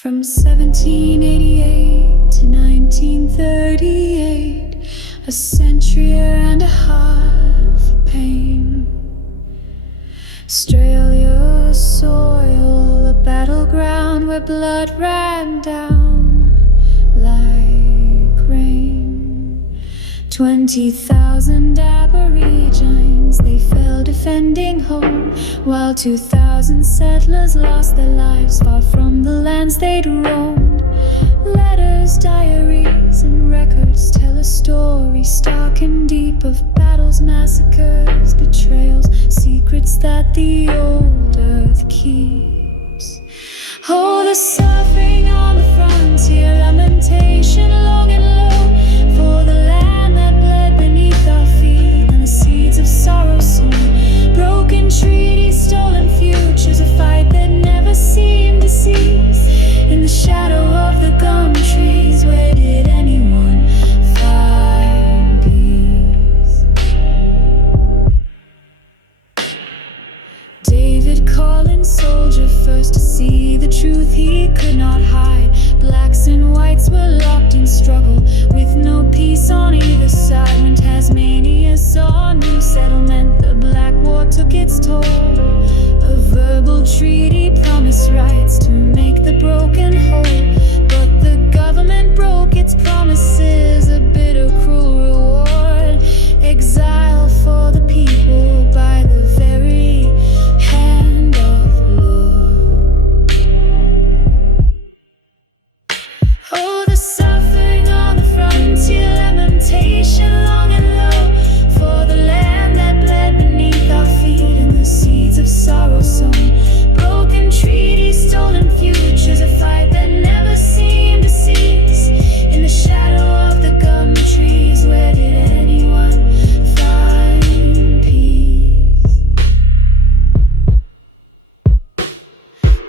From 1788 to 1938, a century and a half of pain. Australia soil, a battleground where blood ran down like rain. 20,000 Aborigines, they fell defending home, while 2,000 settlers lost their lives far from the lands they'd roamed. Letters, diaries, and records tell a story stark and deep of battles, massacres, betrayals, secrets that the old earth keeps. Oh, the suffering on the frontier, lamentation long and low, for the land that bled beneath our feet, and the seeds of sorrow sown. Broken treaties, stolen futures, a fight that never seemed to cease. In the shadow of the gum trees, where did anyone find peace? David Collins, soldier first to see the truth he could not hide. Blacks and whites were locked in struggle, with no peace on either side. When Tasmania saw a new settlement, the Black War took its toll. A verbal treaty promised rights to make the broken whole, but the government broke its promises, a bitter, cruel reward. Exile for the people by the very hand of Lord. Oh, the suffering on the frontier, lamentation long and low, for the land that bled beneath our feet, and the seeds of sorrow sown. Broken treaties, stolen futures, a fight that never seemed to cease. In the shadow of the gum trees, where did anyone find peace?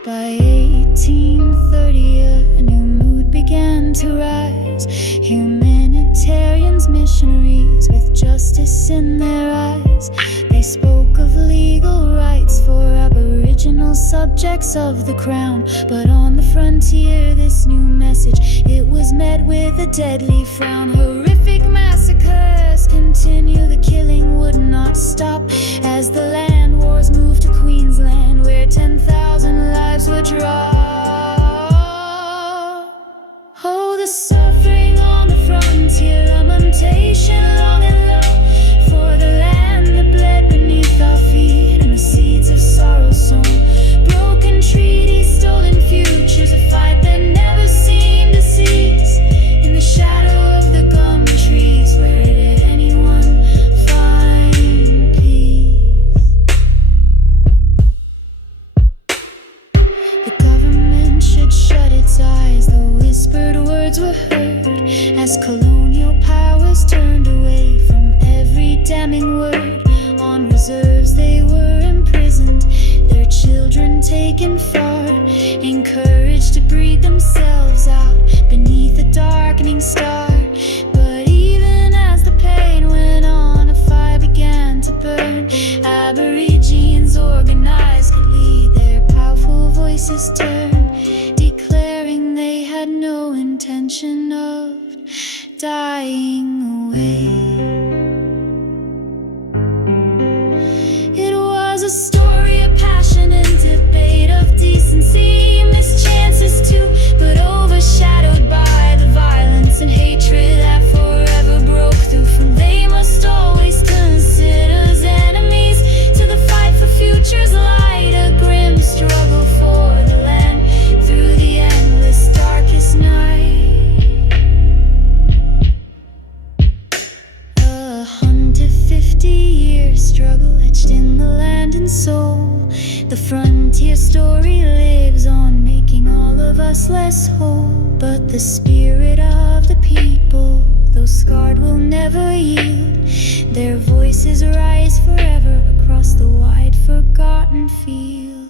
By 1830, a new mood began to rise. Humanitarians, missionaries, with justice in their eyes. They spoke of legal rights for Aboriginal subjects of the crown. But on the frontier, this new message, it was met with a deadly frown. Horrific massacres continue, the killing would not stop, as the land wars moved to Queensland, where 10,000 lives were dropped. Oh, the suffering on the frontier, lamentation long and low, for the land that bled beneath our feet, and the seeds of sorrow sown. Broken treaties, stolen futures, a fight that never seemed to cease. In the shadow of the gum trees, where did anyone find peace? The government should shut its eyes, the whispered words were heard, as colonial powers turned away from every damning word. On reserves they were imprisoned, their children taken far, encouraged to breed themselves out beneath a darkening star. But even as the pain went on, a fire began to burn. Aborigines organized, could lead their powerful voices turn, declaring they had no intention of dying away. It was a story of passion and debate, of decency, missed chances too, but overshadowed by the violence and hatred that forever broke through. For they must always consider as enemies to the fight for future's light, a grim struggle for the land through the endless darkest night. 50-year struggle etched in the land and soul. The frontier story lives on, making all of us less whole. But the spirit of the people, though scarred, will never yield. Their voices rise forever across the wide forgotten field.